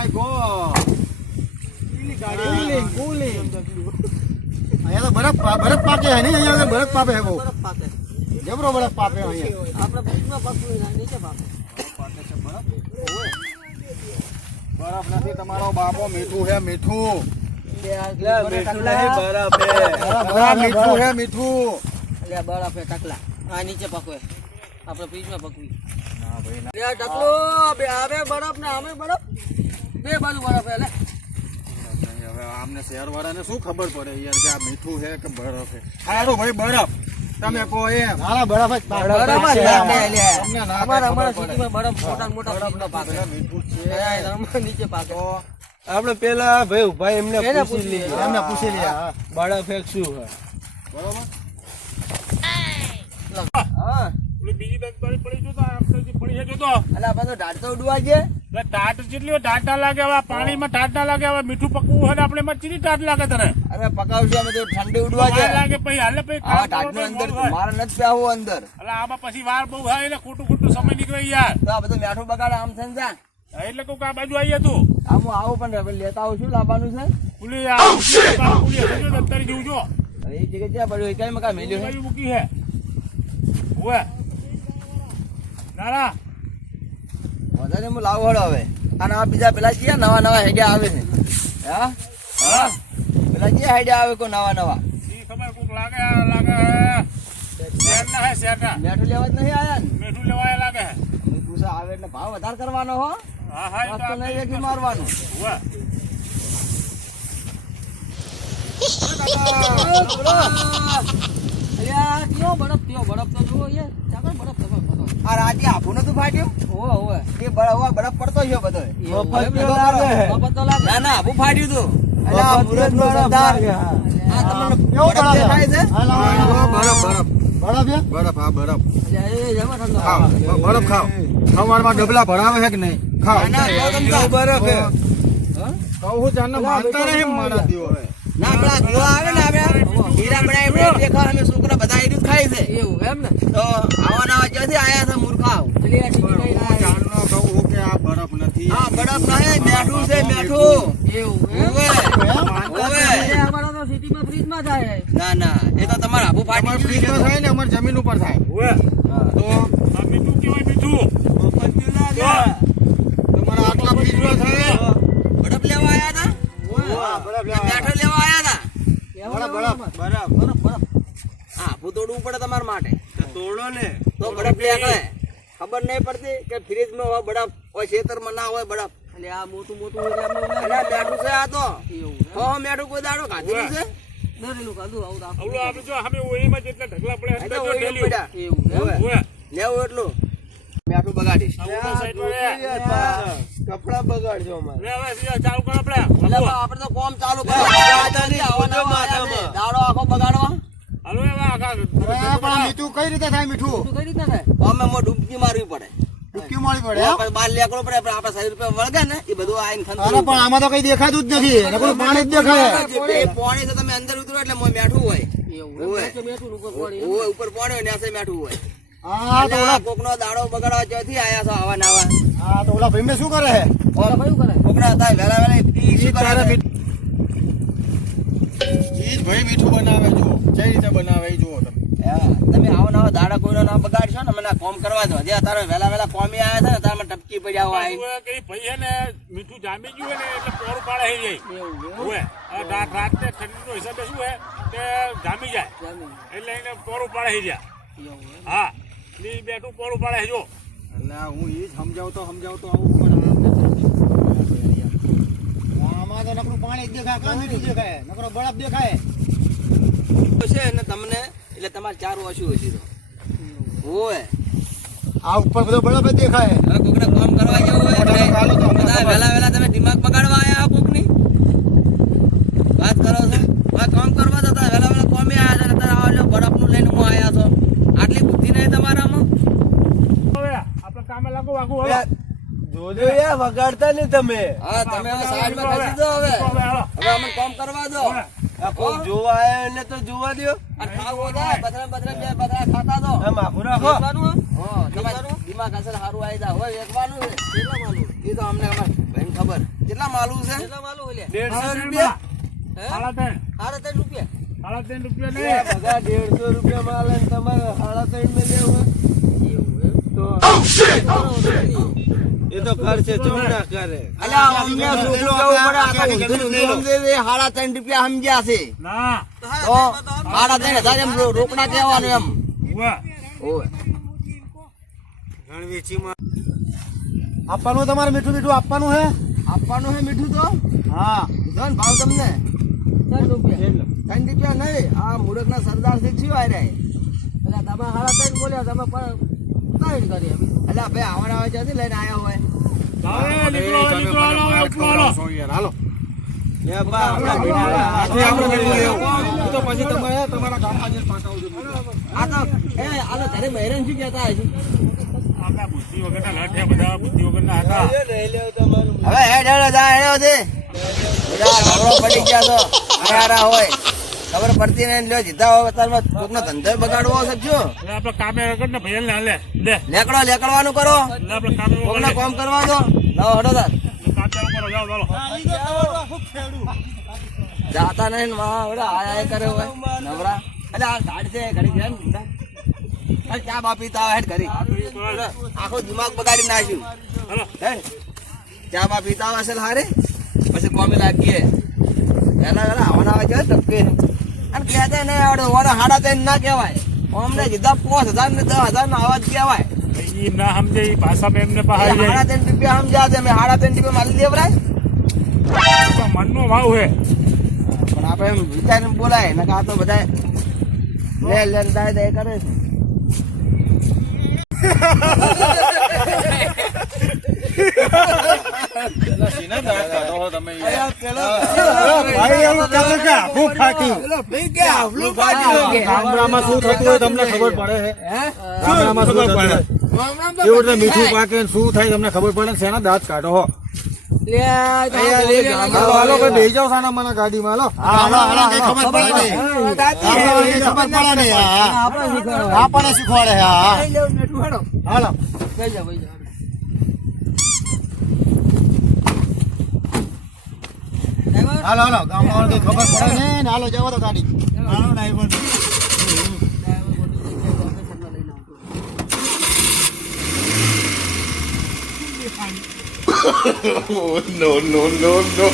My God cooling અહીંયા તો બરફ પાકે હે નહીં અહીંયા તો બરફ પાકે હે બહુ જબરો બરફ પાકે અહીંયા આપણે બીજમાં પકવું નીચે પાકે છે બરફ નથી તમારો બાપો મીઠું હે મીઠું મીઠું હે મીઠું બરફ હે ટકલા આ નીચે પકવે આપણે ફ્રીજમાં પકવી ના ભાઈ ના ટકલો બે આવે બરફ ને અમે બરફ બે બાજુ બરફ હે લે હવે આમને શહેર વાળાને શું ખબર પડે યાર કે આ મીઠું છે કે બરફ છે સારું ભાઈ બરફ તમે કહો એમ હાલા બરફ જ અમારા સિટીમાં બરફ મોટા ફ્રીજમાં પાકે મીઠું છે નીચે પાકે આપણે પેલા ભાઈ એમને પૂછી લઈએ બરફ એક શું હે બરોબર હા બીજી બેગ પડી જો તો આપણે પડી છે જો તો અલા પાછો ઢાળ તો ઉડવા છે એટલે ટાટ જેટલી ટાટ ના લાગે હવે પાણીમાં ટાટ ના લાગે હવે મીઠું પકવું હોય ને આપણે મચ્છી ટાટ લાગે તને અરે પકાવશે અમે તો ઠંડી ઉડવા છે વાર લાગે પછી હાલે પછી આ ઢાળની અંદર મારે નથી પ્યાવું અંદર એટલે આમાં પછી વાર બહુ થાય એટલે ખોટું સમય નીકળે યાર તો આ બધું મેઠું બગાડે આમ છે ને જા એટલે કહું કે આ બાજુ આવીએ તું આમ હું આવું પણ હવે લેતા આવું છું લાવવાનું છે પુલી અત્યારે જેવું જો હવે એ જગ્યાએ ક્યાં પડ્યું કઈ મકા મેલ્યું છે બાજુ મૂકી છે ઓવે નાના વધારે હું લાવું હળો હવે અને આ બીજા પેલા છે નવા હેડિયા આવે છે હા હા પેલા જે હેડિયા આવે કોઈ નવા ઈ ખબર કોક લાગે શેરના હે શેરના મેઠું લેવા જ નહીં આયા ને મીઠું લેવાય લાગે હે પૂછા આવે એટલે ભાવ વધારે કરવાનો હો હા હા એ તો નહીં એકલી મારવાનું ઓવે અલ્યા કયો બરફ તો જુઓ એ ચાકર બરફ તમે આ રાતે આભુ નતું ફાટ્યું ઓવે એ બરફ પડતો છે બધો ના ના આભુ ફાટ્યું તું અલ્યા મુરત નો સરદાર આ તમને કેવો બરફ દેખાય છે બરફ હા બરફ અલ્યા એ જમા ઠંડો ખાઓ બરફ ખાઓ સવારમાં ડબલા ભરાવે છે કે નહીં ખાઓ ના બરફ હે કહું જાને માનતા નહીં મારા દીવો હવે ના પેલા ગોળા આવે ને આપણે હીરા બનાવી દેખા અમે છોકરા બધા એનું ખાય છે એવું એમ ને તો આવા નવા જ્યાંથી આયા છે મૂર્ખાઓ હું જાણનો કહું કે આ બરફ નથી હા બરફ નહીં મેઠું છે મેઠું એવું ઓવે અમારા તો સિટીમાં ફ્રીજમાં થાય ના એ તો તમારા આબુ અમાર ફ્રીજમાં થાય ને અમાર જમીન ઉપર થાય ઓવે તો આ મીઠું કેવાય મીઠું તમારા આટલા ફ્રીજમાં થાય બરફ લેવા આયા હતા બરફ મેઠો લેવા આયા હતા બરફ હા આબુ તોડવું પડે તમારા માટે તોડો ને તો બરફ લે ખબર નહીં પડતી કે ફ્રીજમાં હોય બરફ હોય ખેતરમાં ના હોય બરફ એટલે આ મોટું એટલે મેઠું છે આ તો મેઠું કોઈ દાડો ખાધેલું છે આવડો આપણે જો અમે ઓઈમાં જેટલા ઢગલા પડ્યા એટલે હતા ઓય જો પડ્યા. ઓવે લેવું એટલું મેઠું બગાડીશ આવડો સાઈડમાં રે કપડા બગાડજો અમારે લે હવે સીધા ચાલુ કરો આપણે એટલે આપણે તો કોમ ચાલુ કરો દાડો આખો બગાડવા હાલો હવે આખા પણ મીઠું કઈ રીતે થાય મીઠું કઈ રીતના થાય અમે ડૂબકી મારવી પડે ડૂબકી મારી પડે આપણે બાર લેકડો પડે આપણા 60 રૂપિયા વળગે ને એ બધું આઈને અરે ખંતરું પણ આમાં તો કઈ દેખાતું જ નથી નકરું પાણી જ દેખાય એ પાણી તો તમે અંદર ઉતરો એટલે મોય મેઠું હોય ઓય ઉપર પાણી હોય નેસે મેઠું હોય હા તો ઓલા કોકનો દાડો બગાડવા જ્યાંથી આયા છો આવા નાવા હા તો ઓલા ભાઈ શું કરે કોકના હતા વેલા ઈ શું કરે ઈ જ ભાઈ મીઠું બનાવે જો કઈ રીતે બનાવે ઈ જુઓ તમે તમે આવો નવા દાડા કોઈનો ના બગાડશો ને મને કોમ કરવા દો જે તારે વેલા કોમી આયા છે ને તારે ટપકી પડ્યા હોય કે ભાઈ હે ને મીઠું જામી ગયું હે ને એટલે પોરું પાડે હે જાય ઓવે રાત ને ઠંડીનો હિસાબે શું હે કે જામી જાય એટલે એને પોરું પાડે હે જાય હા ઈ બેઠું પોરું પાડે હે જો એટલે હું ઈ જ સમજાવતો આવું પણ આમાં તો નકરું પાણી જ દેખાય કાં મીઠું દેખાય નકરો બરફ દેખાય છે ને તમને એટલે તમારે 4 ઓછું હશે તો ઓય આ ઉપર બધો બરફ જ દેખાય હવે કોકને કામ કરવા જવું હોય એટલે બધા વેલા તમે દિમાગ બગાડવા આયા કોકની વાત કરો છો આ કામ કરવા જતા વેલા કોમી આયા છે તારે આવો બરફનું લઈને હું આયા છો આટલી બુદ્ધિ નહીં તમારામાં હવે આપણે કામે લાગો વાગો હવે જોજો યાર વગાડતા ને તમે હા તમે હવે સાઈડમાં ખસી દો હવે હાલો અમને કામ કરવા દો આ કોઈ જોવા આયા એટલે તો જોવા દો અને ખાવો દે બદરા બે બદરા ખાતા દો આમ આખું રાખો ખાવાનું હા, તમારે દિમાગ અસર સારું આવી જાય હોય વેચવાનું છે કેટલા માલું એ તો અમને ભાઈને ખબર કેટલા માલું છે કેટલા માલું છે 150 રૂપિયા સાડા ત્રણ. સાડા 3 રૂપિયા સાડા ત્રણ રૂપિયા લે, નહીં. ભગા 150 રૂપિયા માલ અને તમારે 3.5 માં લેવું તો એ તો ખર્ચે ચમ ના કરે. અલ્યા અમને શું કેવું પડે આખા ઊંધું ઊંધું સમજે છે, સાડા 3 રૂપિયા સમજ્યા છે ના. તો સાડા 3,000 એમ રોકડા કહેવાનું એમ ઉવ્વ. ઓય આપવાનું તમારે મીઠું મીઠું આપવાનું હે આપવાનું છે મીઠું તો હા ધન ભાવ તમને 3 રૂપિયા નહીં આ મૂળકના સરદાર છે શું આય એટલે તમે સાડા 3 બોલ્યા તમે પણ કરી એટલે ભાઈ આવડ આવે છે લઈને આવ્યા હોય હવે નીકળો, હવે નીકળો, હાલો, હવે ઉપડો, હાલો. હાલો લે બા, આપણા મીઠા આજે આપણે મીઠું લેવું. એ તો પછી તમે તમારા ગામમાં જઈને પાછા આવજો. આ તો ઘરે બહેરન શું કહેતા હશે આપણા બુદ્ધિ વગરના લટ છે બધા, બુદ્ધિ વગરના હતા. લઈ લેવું તમારું. હવે હેડો જા હેડો દે બધા ખબરો પડી ગયા તો આયારા હોય ખબર પડતી નહીં લ્યો જીધા હોય અત્યારમાં કોકનો ધંધો બગાડવો શકજો એટલે આપણે કામે વગર ને ભૈયા ને હાલે. લે. લેકડવાનું કરો એટલે આપણે કામે વગર કોકના લે. કામ કરવા દો નવો હડો તાર કામ ચાલુ કરો, જાઓ, ચાલો. જાતા નહીં માં ઓલા આયા કરે હોય નવરા એટલે આ ગાડી છે ઘડી ગયા ને ચા બા પીતા હોય હેડ ઘડી આખો દિમાગ બગાડી નાખ્યું હાલો. હેડ ચા બા પીતા હોય અસલ હારે પછી કોમે લાગીએ એના વેલા આવવાના આવે છે ટપકે અને કહેતા નહીં આવડે ઓને 3.5 ના કહેવાય અમને સીધા 5,000 ને 10,000 નો અવાજ કહેવાય ઈ ના સમજે ઈ ભાષામાં એમને પહાડી જાય. 3.5 રૂપિયા સમજાશે અમે 3.5 રૂપિયા મારી દેવરાય તો મનનો ભાવ હે. પણ આપણે એમ વિચારીને બોલાય નકા આ તો બધા લે લે દાય દાય કરે છે ભાઈ એવું ચાલે કે આખું ફાટ્યું. ગામડામાં શું થતું હોય તમને ખબર પડે છે ગામડામાં શું થતું હોય એવું એટલે મીઠું પાકે ને શું થાય તમને ખબર પડે ને શેના દાંત કાઢો હો હાલો કે બેસી જાઓ સાના મને ગાડીમાં હાલો આપણને શીખવાડે હાલો હાલો હાલો ગામમાં ખબર પડે ને હાલો જવા દો ગાડી હાલો driver no, no, no, no.